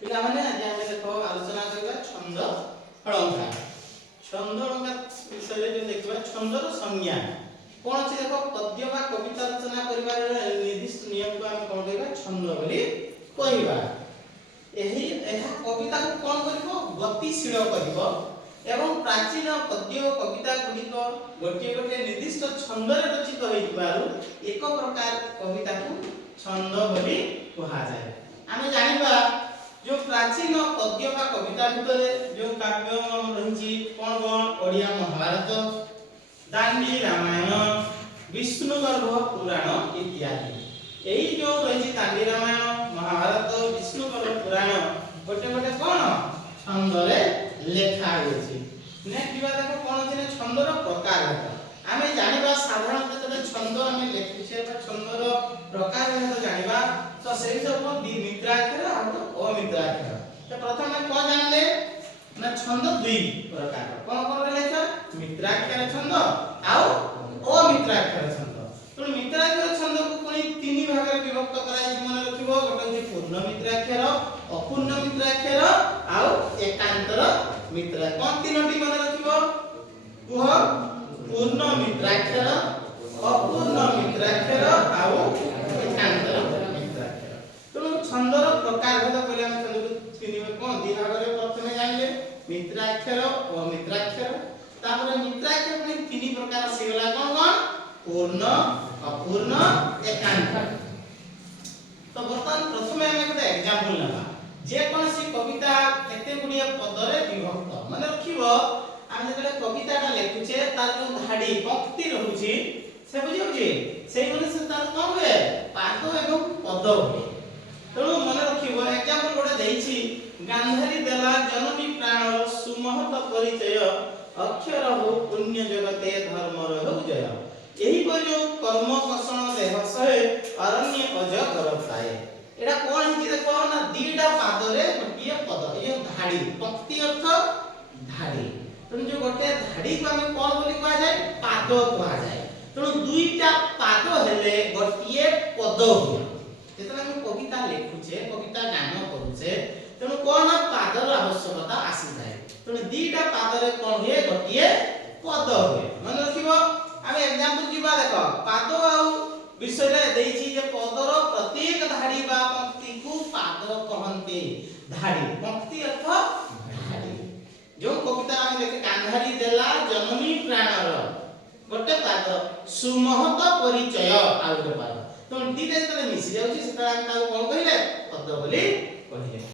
पिला माने आज हम देखो आलोचना करबा छंद अलंकार। छंद अलंकार विषय रे जो देखबा छंदर संज्ञा कोन अछि देखो पद्य बा कविता रचना करिबार निर्दिष्ट नियम को हम कोन कहबा छंद बोली कहबा। एही एहा कविता को कोन करबो गतिशील करबो एवं प्राचीन पद्य कविता गुडी को गोटे गोटे निर्दिष्ट छंद रे रचित होइबारु एक प्रकार कविता को छंद बोली कहा जाय। आमे जानिबा जो प्राचीन पद्य बा कविता भितरे जो काव्य रहिछि कोन कोन ओडिया महाभारत, दांडी रामायण, विष्णुगर्भ पुराण इत्यादि। एही जो रहिछि दांडी रामायण, महाभारत, विष्णुगर्भ पुराण गोटे गोटे कोन छंद रे लेखा होछि। नेक्स्ट दिबा देखो कोन अछि छंदर प्रकार होता। आमे जानिबा साधारणतः जब छंद आमे लेखुछे बा छंदर प्रकार है जानिबा तो सेही सब द्विमित्राक्षर और अमित्राक्षर। तो प्रथम हम को जानले ना छंद दुई प्रकार कोन कोन रहले छ मित्राक्षर छंद आउ अमित्राक्षर छंद। तो मित्राक्षर छंद को कोनी तीन भाग रे विभक्त कराई मन रखिबो गोटे जे पूर्ण मित्राक्षर, अपूर्ण मित्राक्षर आउ एकांतर मित्र। कोन तीनटी मन रखिबो कुह पूर्ण मित्राक्षर, अपूर्ण मित्राक्षर आउ एकांतर मित्राक्षर। तो छंदर प्रकार भेद पहिले हम छंद चिनिबे कोन दी भाग रे प्रथमे जानले मित्राक्षर और अमित्राक्षर। तापर मित्राक्षर में तीन प्रकार सिगला कोन कोन पूर्ण, अपूर्ण, एकांतर। तो बर्तमान प्रथमे हम एक एग्जांपल लेबा जे कोनसी कविता केते गुडिया पद रे विभक्त माने रखिबो हम जेतले कविताटा लेखुछे तार जो धाडी पंक्ति रहउची से बुझियोची सेही अनुसार तार कोन होय पाद एवं पद होय। तेणु मन रखिबो एग्जांपल गोटे देइछि गांधारी देला जननी प्राणर सुमहत परिचय अक्षर हो पुण्य जगते धर्म रहो जय। एही पर जो कर्म कषण देह सहे अरण्य अज करताए। एडा कोन हिची देखो ना दीटा पाद रे गोटिए पद ए धाडी पंक्ति अर्थ धाडी। तेणु जो गोटे धाडी को हम कोन बोली कहा जाय पाद कहा जाय। तेणु दुईटा पाद हेले गोटिए पद हो। जेतला हम कविता लेखुछे कविता गान करूछे तेणु कोन पादर आवश्यकता आसी जाय। तेणु दीटा पाद रे कोन होय गोटिए पद होय। मन रखिबो हम एग्जांपल जीवा देखो पाद आउ विषय रे देइछि जे पदर प्रत्येक धाडी बा पंक्ति को पाद कहन्ते। धाडी पंक्ति अर्थ धाडी। जो कविता हम देखे गांधारी देला जननी प्राणर गोटे पाद सुमहत परिचय आउ गोटे पाद। तो दीटा जतले मिसि जाउछि सेता हम ताको कोन कहिले पद बोली कहिले।